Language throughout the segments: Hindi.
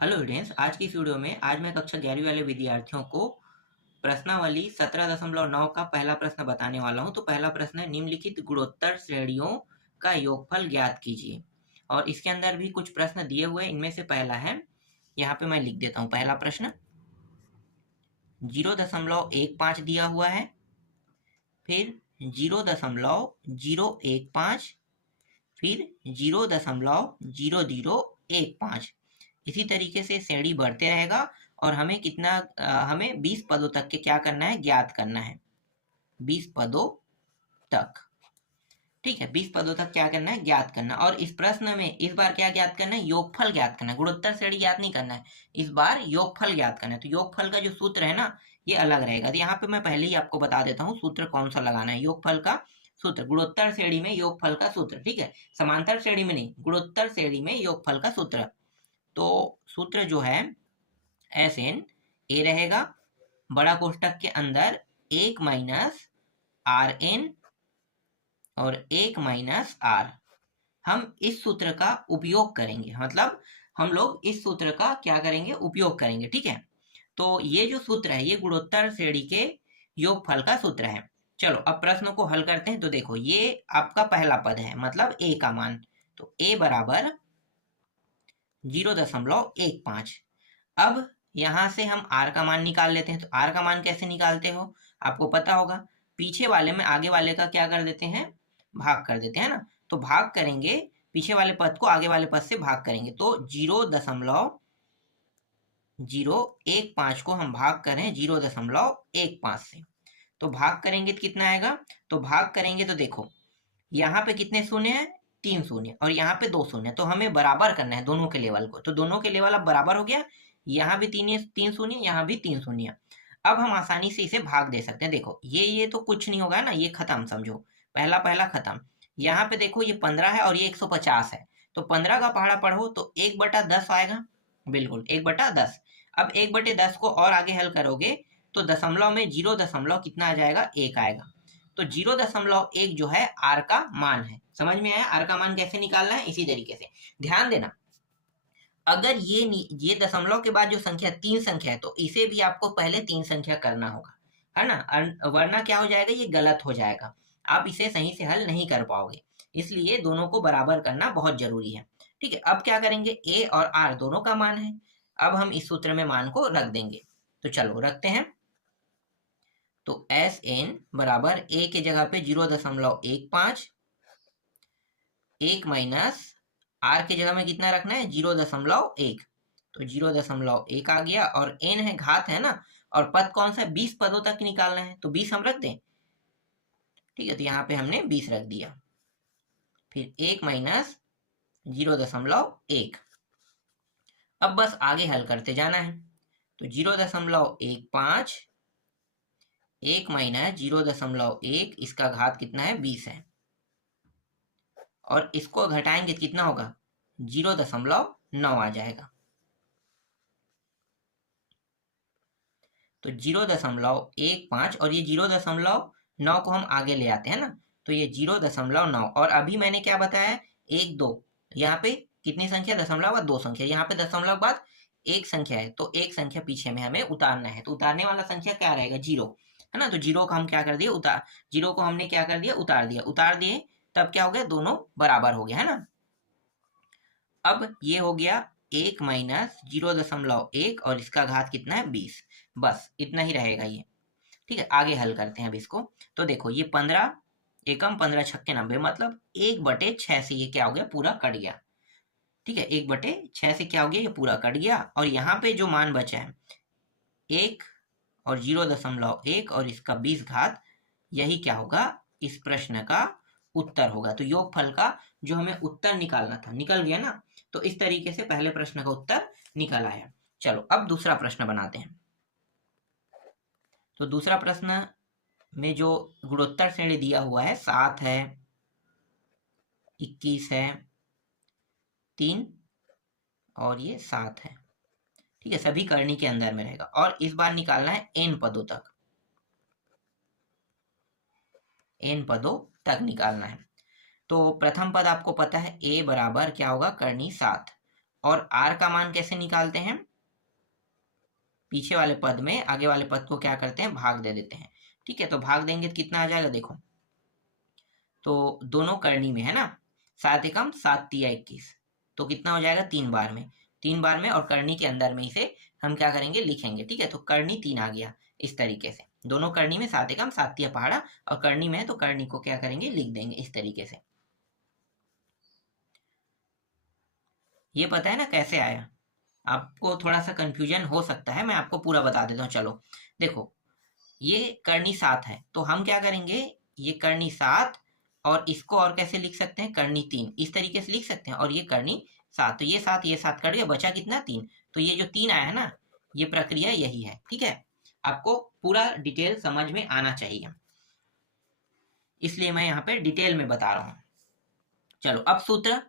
हेलो स्टूडेंट्स, आज की इस वीडियो में आज मैं कक्षा 11वीं वाले विद्यार्थियों को प्रश्नावली 17.9 का पहला प्रश्न बताने वाला हूं। तो पहला प्रश्न है, निम्नलिखित गुणोत्तर श्रेणियों का योगफल ज्ञात कीजिए। और इसके अंदर भी कुछ प्रश्न दिए हुए हैं। इनमें से पहला है, यहाँ पे मैं लिख देता हूँ पहला प्रश्न। 0.15 दिया हुआ है, फिर 0.015, फिर 0.0015। इसी तरीके से श्रेणी बढ़ते रहेगा और हमें 20 पदों तक के क्या करना है, ज्ञात करना है। 20 पदों तक, ठीक है, 20 पदों तक क्या करना है, ज्ञात करना। और इस प्रश्न में इस बार क्या ज्ञात करना है, योगफल ज्ञात करना है। गुणोत्तर श्रेणी ज्ञात नहीं करना है, इस बार योगफल ज्ञात करना है। तो योगफल का जो सूत्र है ना, ये अलग रहेगा। तो यहाँ पे मैं पहले ही आपको बता देता हूँ सूत्र कौन सा लगाना है। योगफल का सूत्र गुणोत्तर श्रेणी में योगफल का सूत्र, ठीक है, समांतर श्रेणी में नहीं, गुणोत्तर श्रेणी में योगफल का सूत्र। तो सूत्र जो है SN ए रहेगा, बड़ा कोष्टक के अंदर 1 माइनस RN और 1 माइनस R। हम इस सूत्र का उपयोग करेंगे, मतलब हम लोग इस सूत्र का क्या करेंगे, उपयोग करेंगे, ठीक है। तो ये जो सूत्र है, ये गुणोत्तर श्रेणी के योगफल का सूत्र है। चलो अब प्रश्न को हल करते हैं। तो देखो, ये आपका पहला पद है, मतलब a का मान। तो a बराबर 0.15। अब यहां से हम r का मान निकाल लेते हैं। तो r का मान कैसे निकालते हो, आपको पता होगा। पीछे वाले में आगे वाले का क्या कर देते हैं, भाग कर देते हैं ना। तो भाग करेंगे, पीछे वाले पद को आगे वाले पद से भाग करेंगे। तो 0.015 को हम भाग करें 0.15 से, तो भाग करेंगे तो कितना आएगा। तो भाग करेंगे तो देखो, यहाँ पे कितने शून्य है, 3 शून्य, और यहाँ पे 2 शून्य। तो हमें बराबर करना है दोनों के लेवल को। तो दोनों के लेवल अब बराबर हो गया, यहाँ भी 3 शून्य, यहाँ भी 3 शून्य। अब हम आसानी से इसे भाग दे सकते हैं। देखो ये तो कुछ नहीं होगा ना, ये खत्म, समझो पहला पहला खत्म। यहाँ पे देखो ये 15 है और ये 150 है। तो 15 का पहाड़ा पढ़ो तो 1/10 आएगा, बिल्कुल 1/10। अब 1/10 को और आगे हल करोगे तो दशमलव में 0 दशमलव कितना आ जाएगा, 1 आएगा। तो 0.1 जो है आर का मान है। समझ में आया आर का मान कैसे निकालना है। इसी तरीके से ध्यान देना, अगर ये दशमलव के बाद जो संख्या 3 संख्या है, तो इसे भी आपको पहले 3 संख्या करना होगा, है ना, वरना क्या हो जाएगा, ये गलत हो जाएगा, आप इसे सही से हल नहीं कर पाओगे। इसलिए दोनों को बराबर करना बहुत जरूरी है, ठीक है। अब क्या करेंगे, ए और आर दोनों का मान है, अब हम इस सूत्र में मान को रख देंगे। तो चलो रखते हैं। तो SN बराबर ए के जगह पे 0.15, 1 माइनस आर के जगह में कितना रखना है, 0.1। तो 0.1 आ गया, और n है, घात है ना, और पद कौन सा है, 20 पदों तक निकालना है, तो 20 हम रख दें, ठीक है। तो यहाँ पे हमने 20 रख दिया, फिर 1 माइनस 0.1। अब बस आगे हल करते जाना है। तो 0.15, 1 माइनस 0.1, इसका घात कितना है, 20 है, और इसको घटाएंगे तो कितना होगा, 0.9 आ जाएगा। तो 0.15 और ये 0.9 को हम आगे ले आते हैं ना, तो ये 0.9। और अभी मैंने क्या बताया, 1 2, यहाँ पे कितनी संख्या, दशमलव बाद 2 संख्या, यहाँ पे दशमलव बाद 1 संख्या है, तो 1 संख्या पीछे में हमें उतारना है। तो उतारने वाला संख्या क्या रहेगा, 0, है ना। तो 0 को हम क्या कर दिए, 0 को हमने क्या कर दिया, उतार दिए, तब क्या हो गया, दोनों बराबर हो गया, है ना। अब ये हो गया 1 माइनस 0.1, और इसका घात कितना है, 20। बस इतना ही रहेगा ये, ठीक है। आगे हल करते हैं अब इसको। तो देखो ये 15 एकम 15 छक्के 90, मतलब 1/6 से ये क्या हो गया, पूरा कट गया, ठीक है। 1/6 से क्या हो गया, ये पूरा कट गया। और यहाँ पे जो मान बचा है 1 और 0.1 और इसका 20 घात, यही क्या होगा, इस प्रश्न का उत्तर होगा। तो योगफल का जो हमें उत्तर निकालना था, निकल गया ना। तो इस तरीके से पहले प्रश्न का उत्तर निकल आया। चलो अब दूसरा प्रश्न बनाते हैं। तो दूसरा प्रश्न में जो गुणोत्तर श्रेणी दिया हुआ है, 7 है, 21 है, 3 और ये 7 है, ठीक है। सभी करनी के अंदर में रहेगा, और इस बार निकालना है n पदों तक, n पदों तक निकालना है। तो प्रथम पद आपको पता है, a बराबर क्या होगा, करनी 7, और r का मान कैसे निकालते हैं, पीछे वाले पद में आगे वाले पद को क्या करते हैं, भाग दे देते हैं। ठीक है, तो भाग देंगे तो कितना आ जाएगा, देखो तो दोनों करनी में है ना, 7 एकम 7 तिया 21, तो कितना हो जाएगा 3 बार में, 3 बार में, और करनी के अंदर में इसे हम क्या करेंगे, लिखेंगे। ठीक है, तो करनी 3 आ गया इस तरीके से, दोनों करनी में 7 एकम 7 तिया पहाड़ा, और करनी में है तो करनी को क्या करेंगे, लिख देंगे इस तरीके से। ये पता है ना कैसे आया, आपको थोड़ा सा कंफ्यूजन हो सकता है, मैं आपको पूरा बता देता हूँ। चलो देखो, ये करनी 7 है तो हम क्या करेंगे, ये करनी 7 और इसको और कैसे लिख सकते हैं, करनी 3, इस तरीके से लिख सकते हैं, और ये करनी 7, तो ये 7 कट गया, बचा कितना 3, तो ये जो 3 आया है ना, ये प्रक्रिया यही है। ठीक है, आपको पूरा डिटेल समझ में आना चाहिए, इसलिए मैं यहाँ पे डिटेल में बता रहा हूँ। चलो अब सूत्र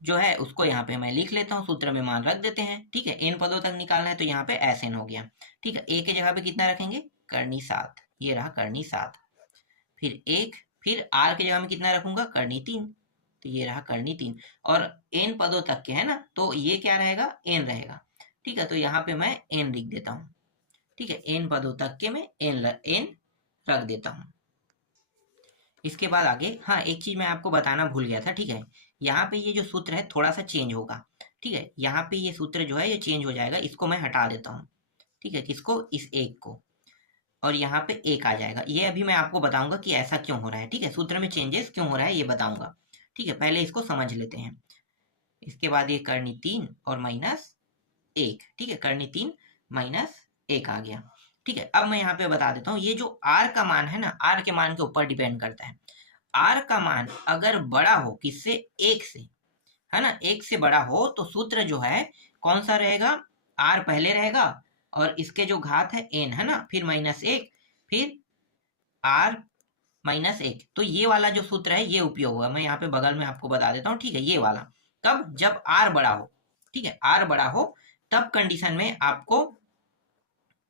जो है उसको यहाँ पे मैं लिख लेता हूँ, सूत्र में मान रख देते हैं। ठीक है, n पदों तक निकालना है तो यहाँ पे SN हो गया। ठीक है, a के जगह पे कितना रखेंगे, करनी 7, ये रहा करनी 7, फिर 1, फिर r के जगह में कितना रखूंगा, करनी 3, तो ये रहा करनी 3, और n पदों तक के है ना, तो ये क्या रहेगा, n रहेगा। ठीक है, तो यहाँ पे मैं n लिख देता हूँ। ठीक है, n पदों तक के मैं n रख देता हूँ। इसके बाद आगे, हाँ एक चीज मैं आपको बताना भूल गया था। ठीक है, यहाँ पे ये जो सूत्र है थोड़ा सा चेंज होगा। ठीक है, यहाँ पे ये सूत्र जो है ये चेंज हो जाएगा, इसको मैं हटा देता हूँ। ठीक है, किसको, इस 1 को, और यहाँ पे 1 आ जाएगा। ये अभी मैं आपको बताऊंगा कि ऐसा क्यों हो रहा है। ठीक है, सूत्र में चेंजेस क्यों हो रहा है ये बताऊंगा। ठीक है, पहले इसको समझ लेते हैं। इसके बाद ये करनी 3 और माइनस 1। ठीक है, करनी 3 माइनस 1 आ गया। ठीक है, अब मैं यहाँ पे बता देता हूँ, ये जो r का मान है ना, r के मान के ऊपर डिपेंड करता है। r का मान अगर बड़ा हो किससे, 1 से, है ना, 1 से बड़ा हो तो सूत्र जो है कौन सा रहेगा, r पहले रहेगा, और इसके जो घात है n है ना, फिर -1, फिर r -1, तो ये वाला जो सूत्र है ये उपयोग होगा। मैं यहाँ पे बगल में आपको बता देता हूँ। ठीक है, ये वाला कब, जब r बड़ा हो। ठीक है, r बड़ा हो तब कंडीशन में आपको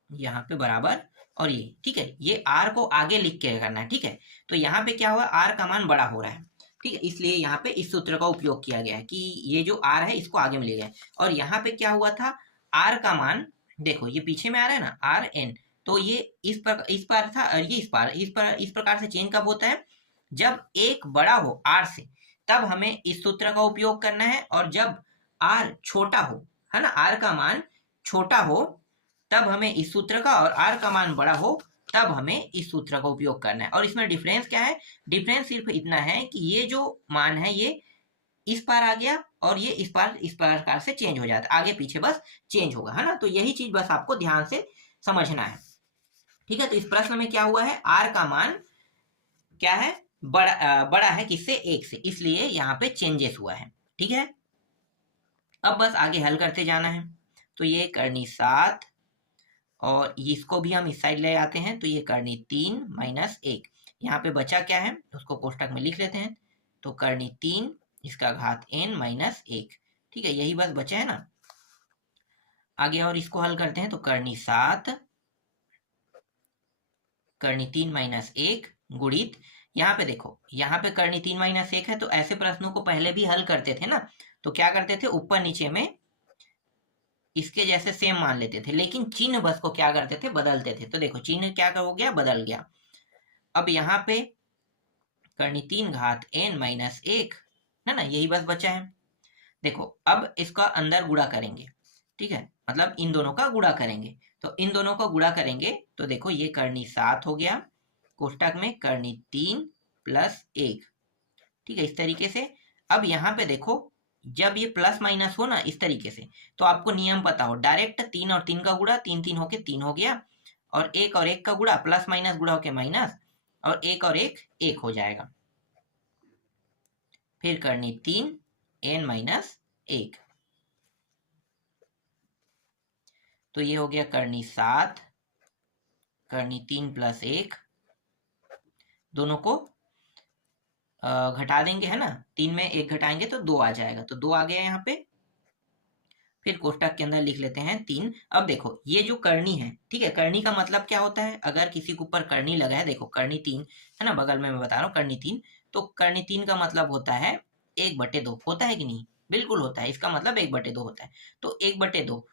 यहाँ पे बराबर, और ये, ठीक है, ये r को आगे लिख के करना है। ठीक है, तो यहाँ पे क्या हुआ, r का मान बड़ा हो रहा है। ठीक है, इसलिए यहाँ पे इस सूत्र का उपयोग किया गया है कि ये जो r है इसको आगे में ले गया। और यहाँ पे क्या हुआ था, r का मान देखो ये पीछे में आ रहा है ना, rn, तो ये इस पर था, और ये इस प्रकार से चेंज कब होता है, जब एक बड़ा हो r से, तब हमें इस सूत्र का उपयोग करना है, और जब r छोटा हो, है ना, r का मान छोटा हो तब हमें इस सूत्र का, और r का मान बड़ा हो तब हमें इस सूत्र का उपयोग करना है। और इसमें डिफरेंस क्या है, डिफरेंस सिर्फ इतना है कि ये जो मान है ये इस पार आ गया, और ये इस प्रकार से चेंज हो जाता है, आगे पीछे बस चेंज होगा, है ना। तो यही चीज बस आपको ध्यान से समझना है। ठीक है, तो इस प्रश्न में क्या हुआ है, r का मान क्या है, बड़ा है किससे, 1 से, इसलिए यहाँ पे चेंजेस हुआ है। ठीक है, अब बस आगे हल करते जाना है। तो ये करनी 7, और इसको भी हम इस साइड ले आते हैं, तो ये करनी 3 -1, यहाँ पे बचा क्या है उसको कोष्टक में लिख लेते हैं, तो करनी 3 इसका घात n -1। ठीक है, यही बस बचा है ना। आगे और इसको हल करते हैं, तो करनी 7, करनी 3 -1 गुणित, यहाँ पे देखो, यहाँ पे करनी 3 -1 है, तो ऐसे प्रश्नों को पहले भी हल करते थे ना, तो क्या करते थे, ऊपर नीचे में इसके जैसे सेम मान लेते थे, लेकिन चिन्ह बस को क्या करते थे, बदलते थे। तो देखो चिन्ह क्या हो गया, बदल गया। अब यहाँ पे करनी 3 घात n -1 है ना, यही बस बचा है। देखो अब इसका अंदर गुणा करेंगे। ठीक है, मतलब इन दोनों का गुणा करेंगे, तो इन दोनों को गुणा करेंगे तो देखो ये करनी 7 हो गया, कोष्टक में करनी 3 + 1। ठीक है, इस तरीके से। अब यहाँ पे देखो, जब ये प्लस माइनस हो ना इस तरीके से, तो आपको नियम पता हो, डायरेक्ट 3 और 3 का गुणा, 3 3 होके 3 हो गया, और 1 और 1 का गुणा, प्लस माइनस गुणा होके माइनस, और 1 और 1 1 हो जाएगा। फिर करनी 3 n -1, तो ये हो गया करनी 7, करनी 3 + 1, दोनों को घटा देंगे, है ना, 3 में 1 घटाएंगे तो 2 आ जाएगा, तो 2 आ गया यहाँ पे। फिर कोष्टक के अंदर लिख लेते हैं 3। अब देखो ये जो करनी है, ठीक है, करनी का मतलब क्या होता है, अगर किसी के ऊपर करनी लगा है, देखो करनी 3 है ना, बगल में मैं बता रहा हूँ करनी 3, तो करनी 3 का मतलब होता है 1/2 होता है कि नहीं, बिल्कुल होता है, इसका मतलब 1/2 होता है। तो 1/2,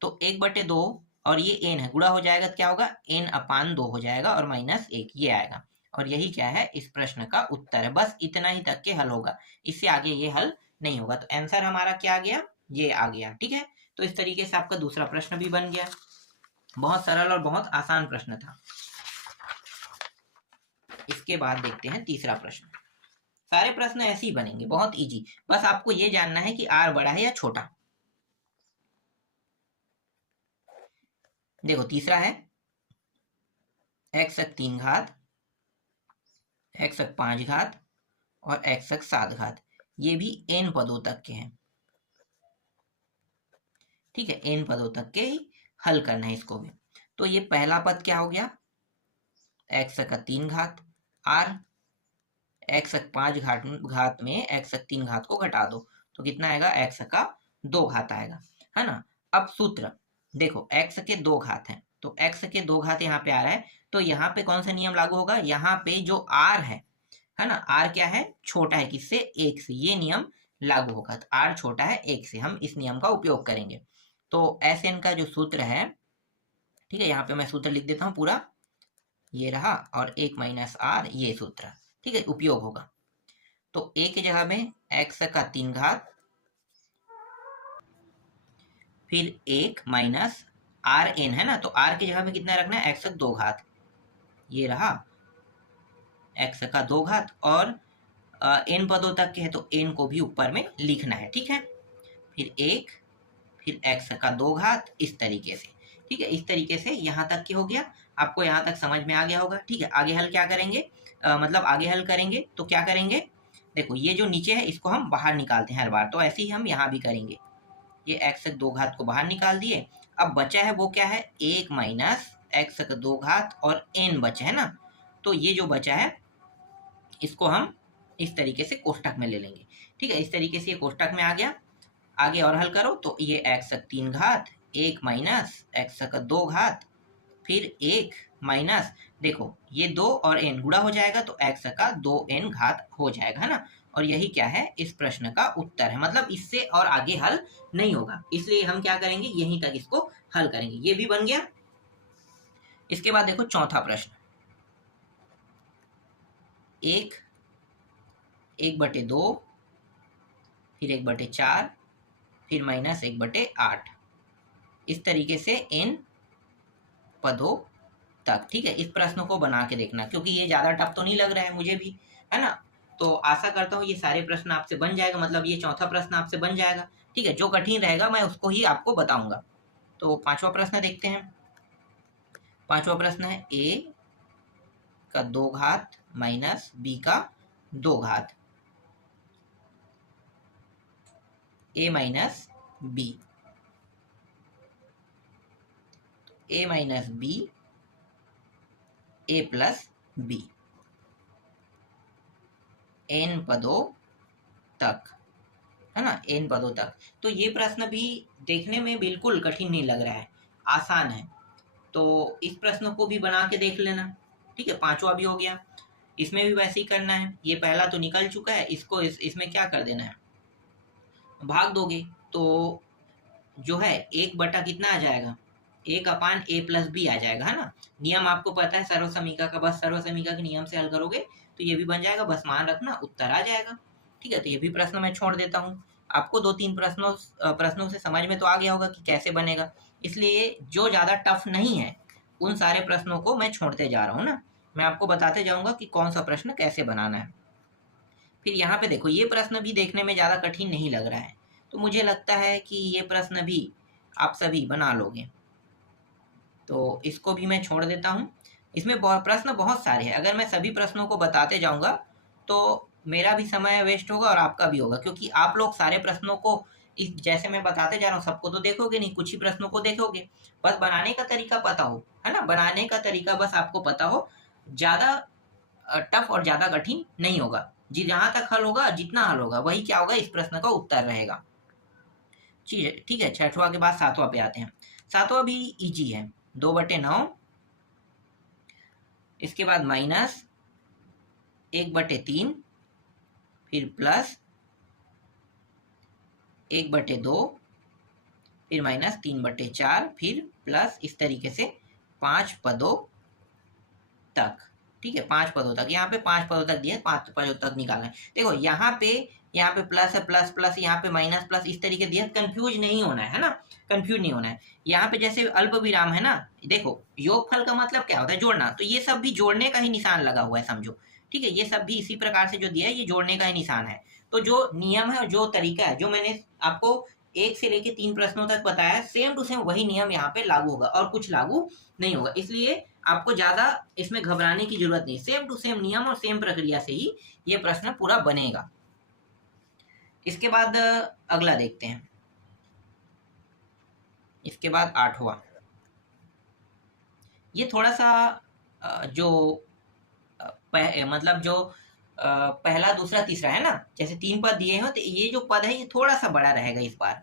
तो 1/2 और ये n है, गुणा हो जाएगा तो क्या होगा, n/2 हो जाएगा और -1 ये आएगा। और यही क्या है, इस प्रश्न का उत्तर है। बस इतना ही तक के हल होगा, इससे आगे ये हल नहीं होगा। तो आंसर हमारा क्या आ गया, ये आ गया। ठीक है, तो इस तरीके से आपका दूसरा प्रश्न भी बन गया। बहुत सरल और बहुत आसान प्रश्न था। इसके बाद देखते हैं तीसरा प्रश्न। सारे प्रश्न ऐसे ही बनेंगे, बहुत इजी। बस आपको ये जानना है कि r बड़ा है या छोटा। देखो तीसरा है x3 घात, x5 घात और x7 घात, ये भी n पदों तक के हैं। ठीक है, n पदों तक के ही हल करना है इसको भी। तो ये पहला पद क्या हो गया, x3 घात, r x5 घात में x3 घात को घटा दो तो कितना आएगा, x2 घात आएगा, है ना। अब सूत्र देखो, x के 2 घात है तो x के 2 घात यहाँ पे आ रहा है, तो यहाँ पे कौन सा नियम लागू होगा, यहाँ पे जो r है ना, r क्या है, छोटा है किससे, 1 से, ये नियम लागू होगा। तो r छोटा है 1 से, हम इस नियम का उपयोग करेंगे। तो Sn का जो सूत्र है, ठीक है, यहाँ पे मैं सूत्र लिख देता हूँ पूरा, ये रहा, और 1 - r ये सूत्र, ठीक है, उपयोग होगा। तो a की जगह में x3 घात, फिर 1 - rn है ना, तो r की जगह में कितना रखना है, x2 घात, ये रहा x2 घात, और n पदों तक के है तो n को भी ऊपर में लिखना है। ठीक है, फिर 1, फिर x2 घात, इस तरीके से। ठीक है, इस तरीके से यहाँ तक की हो गया। आपको यहाँ तक समझ में आ गया होगा। ठीक है, आगे हल क्या करेंगे, मतलब आगे हल करेंगे तो क्या करेंगे, देखो ये जो नीचे है इसको हम बाहर निकालते हैं हर बार, तो ऐसे ही हम यहाँ भी करेंगे। ये x2 घात को बाहर निकाल दिए, अब बचा है वो क्या है, 1 - x2 घात और n बचा है ना, तो ये जो बचा है इसको हम इस तरीके से कोष्टक में ले लेंगे। ठीक है, इस तरीके से ये कोष्टक में आ गया। आगे और हल करो तो ये x3 घात, 1 - x2 घात, फिर 1 माइनस, देखो ये 2 और n गुणा हो जाएगा तो x2n घात हो जाएगा, है ना। और यही क्या है, इस प्रश्न का उत्तर है। मतलब इससे और आगे हल नहीं होगा, इसलिए हम क्या करेंगे, यहीं तक इसको हल करेंगे। ये भी बन गया। इसके बाद देखो चौथा प्रश्न, 1/2, फिर 1/4, फिर -1/8, इस तरीके से n पदों तक। ठीक है, इस प्रश्न को बना के देखना, क्योंकि ये ज़्यादा टफ तो नहीं लग रहा है मुझे भी, है ना। तो आशा करता हूँ ये सारे प्रश्न आपसे बन जाएगा, मतलब ये चौथा प्रश्न आपसे बन जाएगा। ठीक है, जो कठिन रहेगा मैं उसको ही आपको बताऊंगा। तो पांचवा प्रश्न देखते हैं। पांचवा प्रश्न है a2 घात माइनस b2 घात, a minus B, a minus B, a plus B, n पदों तक, है ना, n पदों तक। तो ये प्रश्न भी देखने में बिल्कुल कठिन नहीं लग रहा है, आसान है। तो इस प्रश्न को भी बना के देख लेना। ठीक है, पांचवा भी हो गया। इसमें भी वैसे ही करना है, ये पहला तो निकल चुका है, इसको इसमें क्या कर देना है, भाग दोगे तो जो है 1 बटा कितना आ जाएगा, 1/a प्लस बी आ जाएगा, है ना। नियम आपको पता है सर्वसमीका का, बस सर्वसमीका के नियम से हल करोगे तो ये भी बन जाएगा, बस मान रखना उत्तर आ जाएगा। ठीक है, तो ये भी प्रश्न मैं छोड़ देता हूँ। आपको 2-3 प्रश्नों से समझ में तो आ गया होगा कि कैसे बनेगा, इसलिए जो ज़्यादा टफ नहीं है उन सारे प्रश्नों को मैं छोड़ते जा रहा हूँ ना। मैं आपको बताते जाऊँगा कि कौन सा प्रश्न कैसे बनाना है। फिर यहाँ पे देखो, ये प्रश्न भी देखने में ज़्यादा कठिन नहीं लग रहा है, तो मुझे लगता है कि ये प्रश्न भी आप सभी बना लोगे, तो इसको भी मैं छोड़ देता हूँ। इसमें प्रश्न बहुत सारे हैं, अगर मैं सभी प्रश्नों को बताते जाऊँगा तो मेरा भी समय वेस्ट होगा और आपका भी होगा, क्योंकि आप लोग सारे प्रश्नों को इस जैसे मैं बताते जा रहा हूँ सबको तो देखोगे नहीं, कुछ ही प्रश्नों को देखोगे। बस बनाने का तरीका पता हो, है ना, बनाने का तरीका बस आपको पता हो, ज़्यादा टफ और ज़्यादा कठिन नहीं होगा जी। जहाँ तक हल होगा, जितना हल होगा वही क्या होगा, इस प्रश्न का उत्तर रहेगा। ठीक है, छठवां के बाद सातवां पे आते हैं। सातवां भी इजी है, 2/9, इसके बाद -1/3, फिर प्लस 1/2, फिर माइनस 3/4, फिर प्लस इस तरीके से 5 पदों तक। ठीक है, 5 पदों तक, यहाँ पे 5 पदों तक दिया, 5 पदों तक निकालना है। देखो यहाँ पे प्लस है, प्लस प्लस, यहाँ पे माइनस प्लस, इस तरीके दिया, कंफ्यूज नहीं होना है ना, कंफ्यूज नहीं होना है। यहाँ पे जैसे अल्प विराम है ना, देखो योगफल का मतलब क्या होता है, जोड़ना, तो ये सब भी जोड़ने का ही निशान लगा हुआ है, समझो। ठीक है, ये सब भी इसी प्रकार से जो दिया है, ये जोड़ने का ही निशान है। तो जो नियम है और जो तरीका है, जो मैंने आपको 1 से लेके 3 प्रश्नों तक बताया, सेम टू सेम वही नियम यहाँ पे लागू होगा, और कुछ लागू नहीं होगा। इसलिए आपको ज्यादा इसमें घबराने की जरूरत नहीं, सेम टू सेम नियम और सेम प्रक्रिया से ही ये प्रश्न पूरा बनेगा। इसके बाद अगला देखते हैं। इसके बाद 8वां, ये थोड़ा सा जो मतलब जो पहला दूसरा तीसरा है ना, जैसे 3 पद दिए हो, तो ये जो पद है ये थोड़ा सा बड़ा रहेगा इस बार।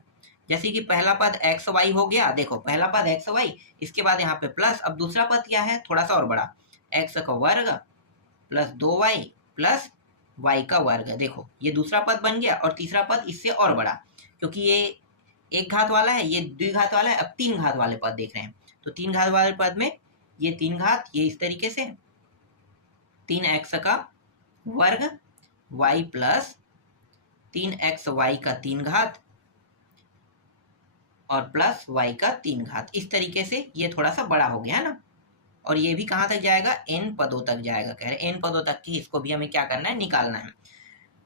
जैसे कि पहला पद एक्स वाई हो गया, देखो पहला पद एक्स वाई, इसके बाद यहाँ पे प्लस, अब दूसरा पद क्या है, थोड़ा सा और बड़ा, एक्स का वर्ग प्लस 2y प्लस y का वर्ग। देखो ये दूसरा पद बन गया, और तीसरा पद इससे और बड़ा, क्योंकि ये एक घात वाला है, ये द्विघात वाला है। अब 3 घात वाले पद देख रहे हैं, तो 3 घात वाले पद में ये 3 घात, ये इस तरीके से 3x का वर्ग y प्लस 3xy का 3 घात और प्लस y का 3 घात, इस तरीके से ये थोड़ा सा बड़ा हो गया है ना। और ये भी कहाँ तक जाएगा, n पदों तक जाएगा, कह रहे n पदों तक की, इसको भी हमें क्या करना है, निकालना है।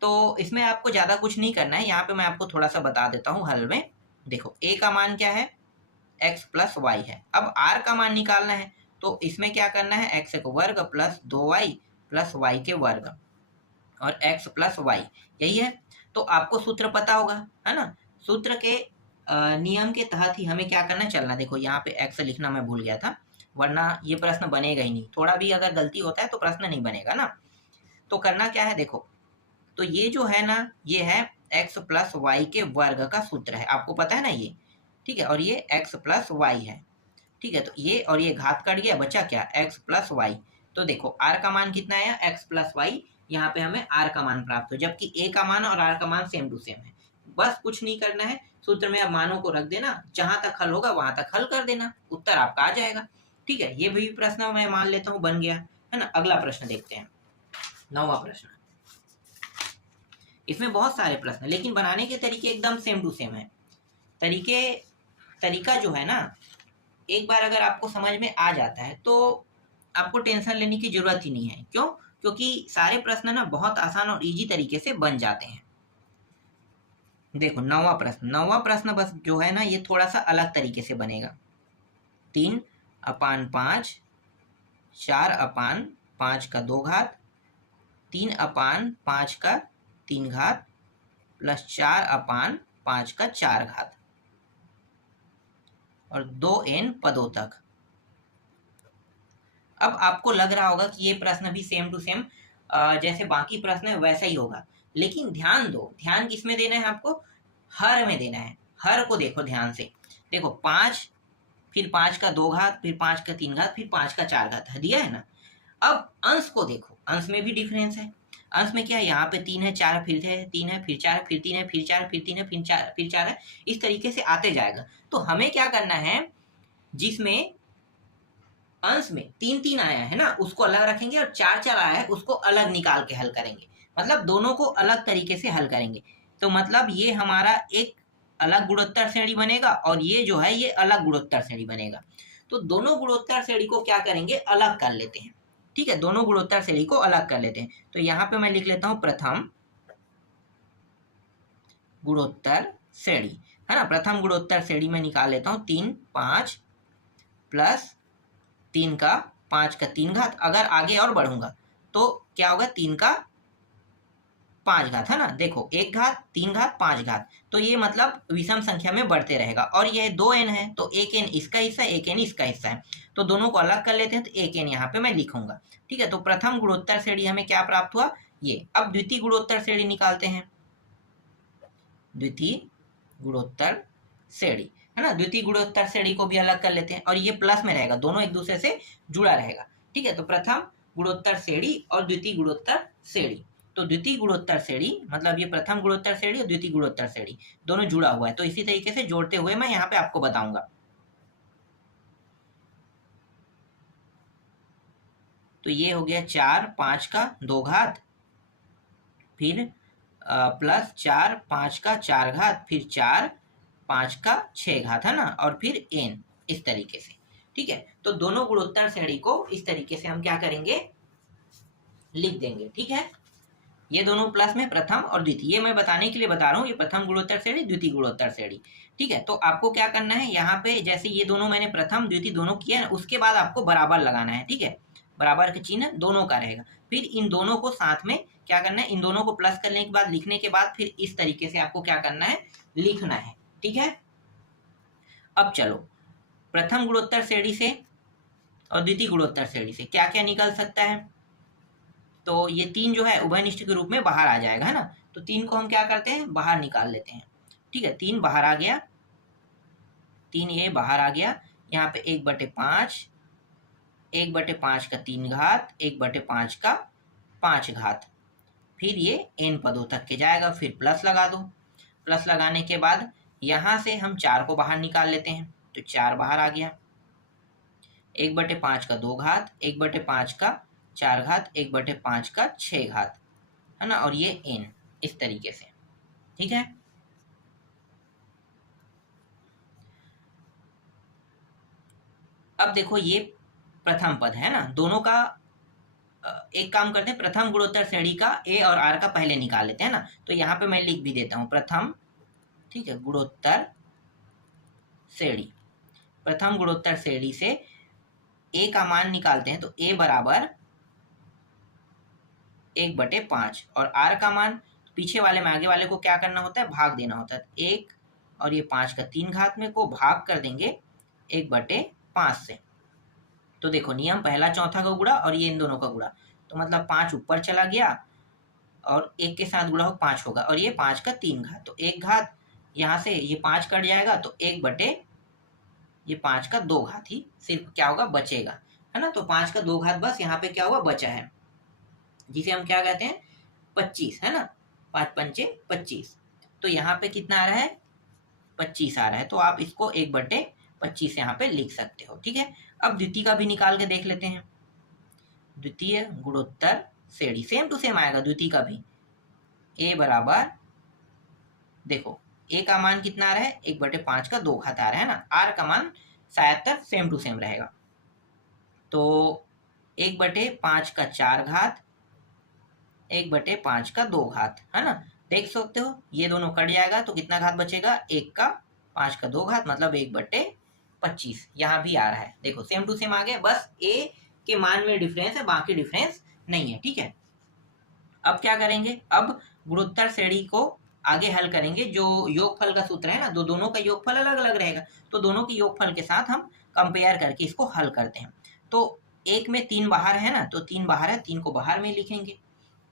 तो इसमें आपको ज़्यादा कुछ नहीं करना है, यहाँ पे मैं आपको थोड़ा सा बता देता हूँ हल में। देखो a का मान क्या है, x प्लस वाई है। अब r का मान निकालना है, तो इसमें क्या करना है, x का वर्ग प्लस 2y प्लस y के वर्ग और x प्लस वाई, यही है। तो आपको सूत्र पता होगा, है ना, सूत्र के नियम के तहत ही हमें क्या करना है, चलना। देखो यहाँ पे x लिखना मैं भूल गया था, वरना ये प्रश्न बनेगा ही नहीं, थोड़ा भी अगर गलती होता है तो प्रश्न नहीं बनेगा ना। तो करना क्या है, देखो तो ये जो है ना, ये है x प्लस वाई के वर्ग का सूत्र है, आपको पता है ना ये। ठीक है, और ये x प्लस वाई है। ठीक है, तो ये और ये घात कट गया, बचा क्या, x प्लस वाई। तो देखो r का मान कितना आया, x प्लस वाई, यहाँ पे हमें r का मान प्राप्त हो, जबकि a का मान और r का मान सेम टू सेम है। बस कुछ नहीं करना है, सूत्र में अब मानों को रख देना, जहां तक हल होगा वहां तक हल कर देना, उत्तर आपका आ जाएगा। ठीक है, ये भी प्रश्न मैं मान लेता हूँ बन गया, है ना। अगला प्रश्न देखते हैं, 9वां प्रश्न। इसमें बहुत सारे प्रश्न, लेकिन बनाने के तरीके एकदम सेम टू सेम है। तरीका जो है ना, एक बार अगर आपको समझ में आ जाता है तो आपको टेंशन लेने की जरूरत ही नहीं है। क्यों? क्योंकि सारे प्रश्न ना बहुत आसान और इजी तरीके से बन जाते हैं। देखो 9वां प्रश्न बस जो है ना, ये थोड़ा सा अलग तरीके से बनेगा। 3/5, 4/5 का 2 घात, 3/5 का 3 घात प्लस 4/5 का 4 घात और 2n पदों तक। अब आपको लग रहा होगा कि ये प्रश्न भी सेम टू सेम जैसे बाकी प्रश्न है वैसा ही होगा, लेकिन ध्यान दो, ध्यान किसमें देना है आपको, हर में देना है। हर को देखो ध्यान से, देखो 5, फिर 5 का 2 घात, फिर 5 का 3 घात, फिर 5 का 4 घात दिया है ना। अब अंश को देखो, अंश में भी डिफरेंस है। अंश में क्या है, यहाँ पे 3 है, 4 फिर है, 3 है, फिर 4, फिर 3 है, फिर 4, फिर 3 है, फिर 4, फिर 4 है, इस तरीके से आते जाएगा। तो हमें क्या करना है, जिसमें अंश में 3 आया है ना, उसको अलग रखेंगे, और 4 आया है उसको अलग निकाल के हल करेंगे, मतलब दोनों को अलग तरीके से हल करेंगे। तो मतलब ये हमारा एक अलग गुणोत्तर श्रेणी बनेगा, और ये जो है ये अलग गुणोत्तर श्रेणी बनेगा। तो दोनों गुणोत्तर श्रेणी को क्या करेंगे, अलग कर लेते हैं। ठीक है, दोनों गुणोत्तर श्रेणी को अलग कर लेते हैं। तो यहाँ पे मैं लिख लेता हूँ प्रथम गुणोत्तर श्रेणी, है ना। प्रथम गुणोत्तर श्रेणी में निकाल लेता हूँ 3/5 प्लस 3 का 5 का 3 घात। अगर आगे और बढ़ूंगा तो क्या होगा, 3 का 5 घात, है ना। देखो 1 घात, 3 घात, 5 घात, तो ये मतलब विषम संख्या में बढ़ते रहेगा। और ये 2n है, तो 1n इसका हिस्सा, 1n इसका हिस्सा है, तो दोनों को अलग कर लेते हैं। तो 1n यहाँ पे मैं लिखूंगा। ठीक है, तो प्रथम गुणोत्तर श्रेणी हमें क्या प्राप्त हुआ, ये। अब द्वितीय गुणोत्तर श्रेणी निकालते हैं, द्वितीय गुणोत्तर श्रेणी, है ना। द्वितीय गुणोत्तर श्रेणी को भी अलग कर लेते हैं, और ये प्लस में रहेगा, दोनों एक दूसरे से जुड़ा रहेगा। ठीक है, तो प्रथम गुणोत्तर श्रेणी और द्वितीय गुणोत्तर श्रेणी, तो द्वितीय गुणोत्तर श्रेणी मतलब ये प्रथम गुणोत्तर श्रेणी और द्वितीय गुणोत्तर श्रेणी दोनों जुड़ा हुआ है। तो इसी तरीके से जोड़ते हुए मैं यहाँ पे आपको बताऊंगा। तो ये हो गया 4 5 का 2 घात, फिर प्लस 4 5 का 4 घात, फिर 4 5 का 6 घात, है ना, और फिर n, इस तरीके से। ठीक है, तो दोनों गुणोत्तर श्रेणी को इस तरीके से हम क्या करेंगे, लिख देंगे। ठीक है, ये दोनों प्लस में प्रथम और द्वितीय, ये मैं बताने के लिए बता रहा हूँ, ये प्रथम गुणोत्तर श्रेणी द्वितीय गुणोत्तर श्रेणी। ठीक है, तो आपको क्या करना है, यहाँ पे जैसे ये दोनों मैंने प्रथम द्वितीय दोनों किया है, उसके बाद आपको बराबर लगाना है। ठीक है, बराबर का चिन्ह दोनों का रहेगा, फिर इन दोनों को साथ में क्या करना है, इन दोनों को प्लस करने के बाद, लिखने के बाद फिर इस तरीके से आपको क्या करना है, लिखना है। ठीक है, अब चलो प्रथम गुणोत्तर श्रेणी से और द्वितीय गुणोत्तर श्रेणी से क्या क्या निकल सकता है। तो ये 3 जो है उभयनिष्ठ के रूप में बाहर आ जाएगा, है ना। तो 3 को हम क्या करते हैं, बाहर निकाल लेते हैं। ठीक है, 3 बाहर आ गया, 3 ये बाहर आ गया, यहाँ पे 1/5, 1/5 का 3 घात, 1/5 का 5 घात, फिर ये n पदों तक के जाएगा, फिर प्लस लगा दो। प्लस लगाने के बाद यहाँ से हम 4 को बाहर निकाल लेते हैं, तो 4 बाहर आ गया, 1/5 का 2 घात, 1/5 का 4 घात, 1/5 का 6 घात, है ना, और ये n, इस तरीके से। ठीक है, अब देखो ये प्रथम पद है ना, दोनों का एक काम करते हैं, प्रथम गुणोत्तर श्रेणी का a और r का पहले निकाल लेते हैं ना। तो यहाँ पे मैं लिख भी देता हूँ प्रथम, ठीक है, गुणोत्तर श्रेणी, प्रथम गुणोत्तर श्रेणी से a का मान निकालते हैं, तो a बराबर 1/5, और r का मान पीछे वाले में आगे वाले को क्या करना होता है, भाग देना होता है। 1 और ये 5 का 3 घात में को भाग कर देंगे 1/5 से। तो देखो नियम, पहला चौथा का गुणा और ये इन दोनों का गुणा, तो मतलब 5 ऊपर चला गया और 1 के साथ गुणा हो 5 होगा, और ये 5 का 3 घात, तो 1 घात, यहाँ से ये 5 कट जाएगा, तो ये 5 का 2 घात ही सिर्फ क्या होगा, बचेगा, है ना। तो 5 का 2 घात बस यहाँ पे क्या हुआ, बचा है, जिसे हम क्या कहते हैं, 25, है ना, 5 पंचे 25। तो यहाँ पे कितना आ रहा है, 25 आ रहा है, तो आप इसको 1/25 यहाँ पे लिख सकते हो। ठीक है, अब द्वितीय का भी निकाल के देख लेते हैं। द्वितीय गुणोत्तर श्रेणी सेम टू सेम आएगा, द्वितीय का भी a बराबर, देखो a का मान कितना आ रहा है, 1/5 का 2 घात आ रहा है ना, r का मान शायद तक सेम टू सेम रहेगा, तो 1/5 का 4 घात, 1/5 का 2 घात, है ना। देख सकते हो ये दोनों कट जाएगा, तो कितना घात बचेगा, 1 का 5 का 2 घात, मतलब 1/25 यहाँ भी आ रहा है। देखो सेम टू सेम आ गया, बस a के मान में डिफरेंस है, बाकी डिफरेंस नहीं है। ठीक है, अब क्या करेंगे, अब गुणोत्तर श्रेणी को आगे हल करेंगे। जो योगफल का सूत्र है ना, दोनों का योगफल अलग अलग रहेगा, तो दोनों के योगफल के साथ हम कंपेयर करके इसको हल करते हैं। तो एक में 3 बाहर है ना, तो 3 बाहर है, 3 को बाहर में लिखेंगे।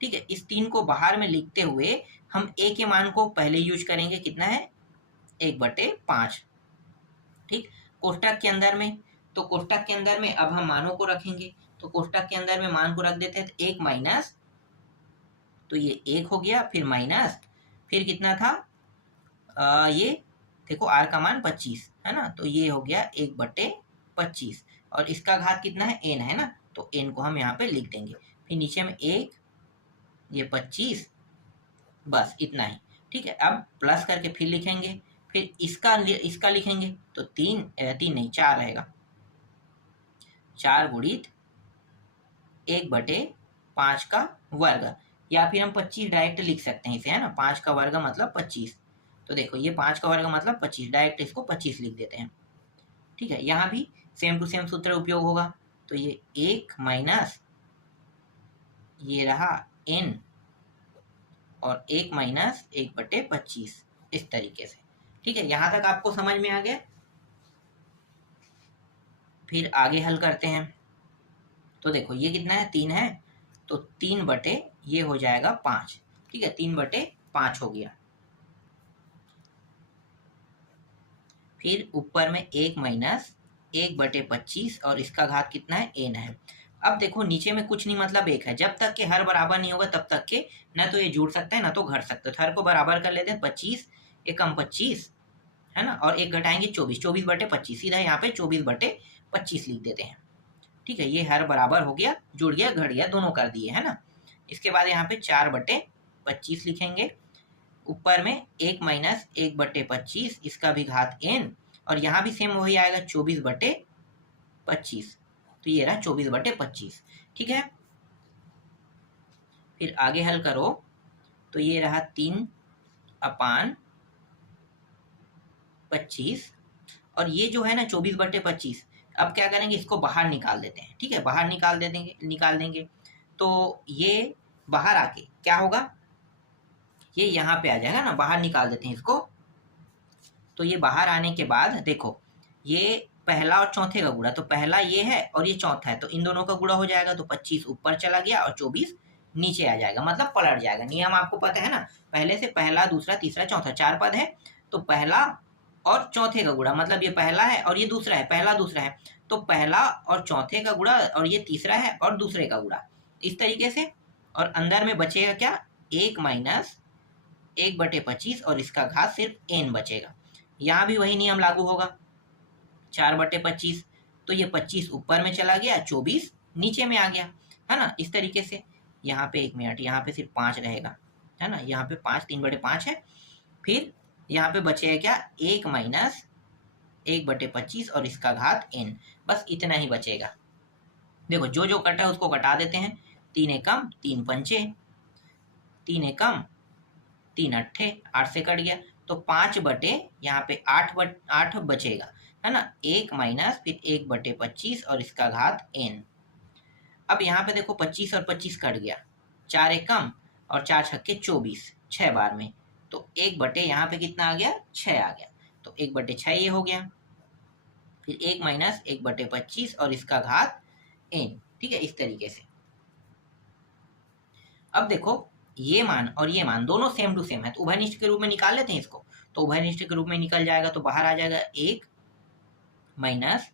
ठीक है, इस 3 को बाहर में लिखते हुए हम a के मान को पहले यूज करेंगे, कितना है, 1/5। ठीक, कोष्टक के अंदर में, तो कोष्टक के अंदर में अब हम मानों को रखेंगे, तो कोष्टक के अंदर में मान को रख देते हैं, तो 1 माइनस, तो ये 1 हो गया, फिर माइनस, फिर कितना था, ये देखो r का मान 25 है ना, तो ये हो गया 1/25, और इसका घात कितना है, n है ना, तो n को हम यहाँ पे लिख देंगे, फिर नीचे में 1, ये 25, बस इतना ही। ठीक है, अब प्लस करके फिर लिखेंगे, फिर इसका लिखेंगे, तो 3 नहीं 4 रहेगा, 4 गुणित 1/5 का वर्ग, या फिर हम 25 डायरेक्ट लिख सकते हैं इसे, है ना, 5 का वर्ग मतलब 25, तो देखो ये 5 का वर्ग मतलब 25, डायरेक्ट इसको 25 लिख देते हैं। ठीक है, यहाँ भी सेम टू सेम सूत्र उपयोग होगा, तो ये 1 माइनस, ये रहा n, और 1 माइनस 1/25, इस तरीके से। ठीक है, यहाँ तक आपको समझ में आ गया। फिर आगे हल करते हैं, तो देखो ये कितना है, 3 है, तो 3 बटे ये हो जाएगा 5। ठीक है, 3/5 हो गया, फिर ऊपर में 1 माइनस 1/25, और इसका घात कितना है, n है। अब देखो नीचे में कुछ नहीं मतलब एक है, जब तक के हर बराबर नहीं होगा तब तक के न तो ये जुड़ सकता है ना तो घट सकता है। तो हर को बराबर कर लेते हैं, 25 एकम 25 है ना, और एक घटाएंगे 24, 24/25, सीधा यहाँ पे 24/25 लिख देते हैं। ठीक है, ये हर बराबर हो गया, जुड़ गया, घट गया, दोनों कर दिए है ना। इसके बाद यहाँ पे 4/25 लिखेंगे, ऊपर में 1 माइनस 1/25, इसका भी घात n, और यहाँ भी सेम वही आएगा 24/25, तो ये रहा 24/25। ठीक है, फिर आगे हल करो तो ये रहा 3/25, और ये जो है ना 24/25, अब क्या करेंगे, इसको बाहर निकाल देते हैं। ठीक है, बाहर निकाल देंगे तो ये बाहर आके क्या होगा, ये यहाँ पे आ जाएगा ना, बाहर निकाल देते हैं इसको। तो ये बाहर आने के बाद देखो, ये पहला और चौथे का गुणा, तो पहला ये है और ये चौथा है, तो इन दोनों का गुणा हो जाएगा, तो 25 ऊपर चला गया और 24 नीचे आ जाएगा, मतलब पलट जाएगा। नियम आपको पता है ना, पहले से पहला, दूसरा, तीसरा, चौथा, 4 पद है, तो पहला और चौथे का गुणा, मतलब ये पहला है और ये दूसरा है, पहला दूसरा है, तो पहला और चौथे का गुणा, और ये तीसरा है और दूसरे का गुणा, इस तरीके से। और अंदर में बचेगा क्या, 1 माइनस 1/25, और इसका घात सिर्फ n बचेगा। यहाँ भी वही नियम लागू होगा, 4/25, तो ये 25 ऊपर में चला गया, 24 नीचे में आ गया, है ना, इस तरीके से। यहाँ पे 1 मिनट, यहाँ पे सिर्फ 5 रहेगा, है ना, यहाँ पे 5, 3/5 है। फिर यहाँ पे बचेगा क्या, 1 माइनस 1/25, और इसका घात n, बस इतना ही बचेगा। देखो जो जो कटा है उसको कटा देते हैं, 3 एकम 3 पंचे, 3 एकम 3 अट्ठे, 8 से कट गया, तो 5 बटे यहाँ पे 8 बचेगा, है ना, 1 माइनस फिर 1/25, और इसका घात n। अब यहाँ पे देखो 25 और 25 कट गया, 4 एकम और 4 छक्के 24, 6 बार में, तो 1 बटे यहाँ पे कितना आ गया, 6 आ गया, तो 1/6 ये हो गया। फिर 1 माइनस 1/25, और इसका घात n। ठीक है, इस तरीके से। अब देखो ये मान और ये मान दोनों सेम टू सेम है, तो उभयनिष्ठ के रूप में निकाल लेते हैं इसको, तो उभयनिष्ठ के रूप में निकल जाएगा, तो बाहर आ जाएगा 1 माइनस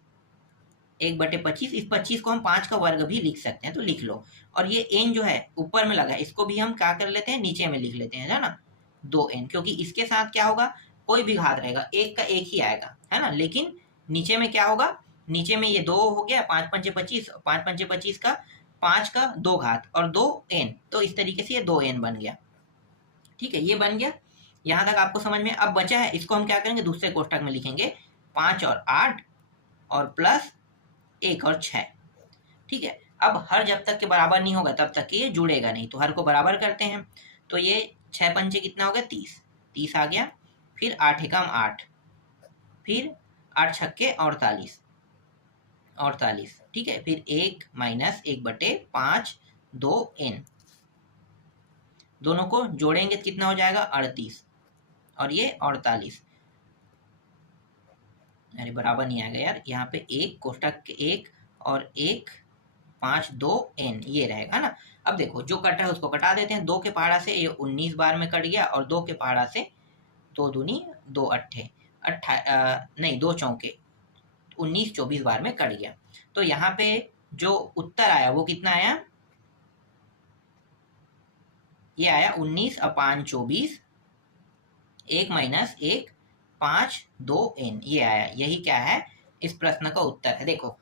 1/25, इस 25 को हम 5 का वर्ग भी लिख सकते हैं, तो लिख लो। और ये n जो है ऊपर में लगा है, इसको भी हम क्या कर लेते हैं, नीचे में लिख लेते हैं, है ना, 2n, क्योंकि इसके साथ क्या होगा, कोई भी घात रहेगा, एक का एक ही आएगा, है ना, लेकिन नीचे में क्या होगा, नीचे में ये 2 हो गया, 5 पंचे 25, 5 पंचे 25 का 5 का 2 घात और 2n, तो इस तरीके से ये 2n बन गया। ठीक है, ये बन गया, यहाँ तक आपको समझ में। अब बचा है, इसको हम क्या करेंगे, दूसरे कोष्टक में लिखेंगे, 5 और 8 और प्लस 1 और 6। ठीक है, अब हर जब तक के बराबर नहीं होगा तब तक ये जुड़ेगा नहीं, तो हर को बराबर करते हैं, तो ये 6 पंचे कितना हो गया, 30 आ गया, फिर 8 एकम 8, फिर 8 छक्के 48, ठीक है, फिर 1 माइनस 1/5, 2n, दोनों को जोड़ेंगे तो कितना हो जाएगा, 38, और ये 48, अरे बराबर नहीं आएगा यार, यहाँ पे एक कोष्टक के 1 और 1 5 2n ये रहेगा ना। अब देखो जो कटा है उसको कटा देते हैं, 2 के पहाड़ा से ये 19 बार में कट गया, और 2 के पहाड़ा से 2 दूनी 2 अट्ठे, नहीं 2 चौके 19, 24 बार में कट गया। तो यहाँ पे जो उत्तर आया वो कितना आया, ये आया 19/24, 1 माइनस 1 5 2n, ये आया, यही क्या है, इस प्रश्न का उत्तर है। देखो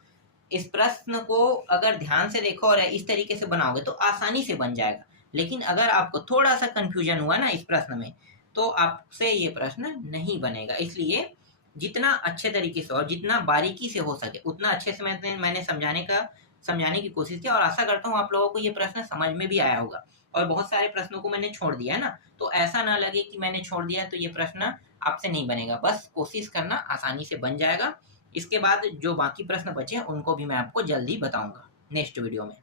इस प्रश्न को अगर ध्यान से देखो और इस तरीके से बनाओगे तो आसानी से बन जाएगा, लेकिन अगर आपको थोड़ा सा कंफ्यूजन हुआ ना इस प्रश्न में, तो आपसे ये प्रश्न नहीं बनेगा। इसलिए जितना अच्छे तरीके से और जितना बारीकी से हो सके उतना अच्छे से मैंने समझाने की कोशिश की, और आशा करता हूँ आप लोगों को ये प्रश्न समझ में भी आया होगा। और बहुत सारे प्रश्नों को मैंने छोड़ दिया है ना, तो ऐसा ना लगे कि मैंने छोड़ दिया तो ये प्रश्न आपसे नहीं बनेगा, बस कोशिश करना, आसानी से बन जाएगा। इसके बाद जो बाकी प्रश्न बचे हैं उनको भी मैं आपको जल्दी बताऊंगा नेक्स्ट वीडियो में।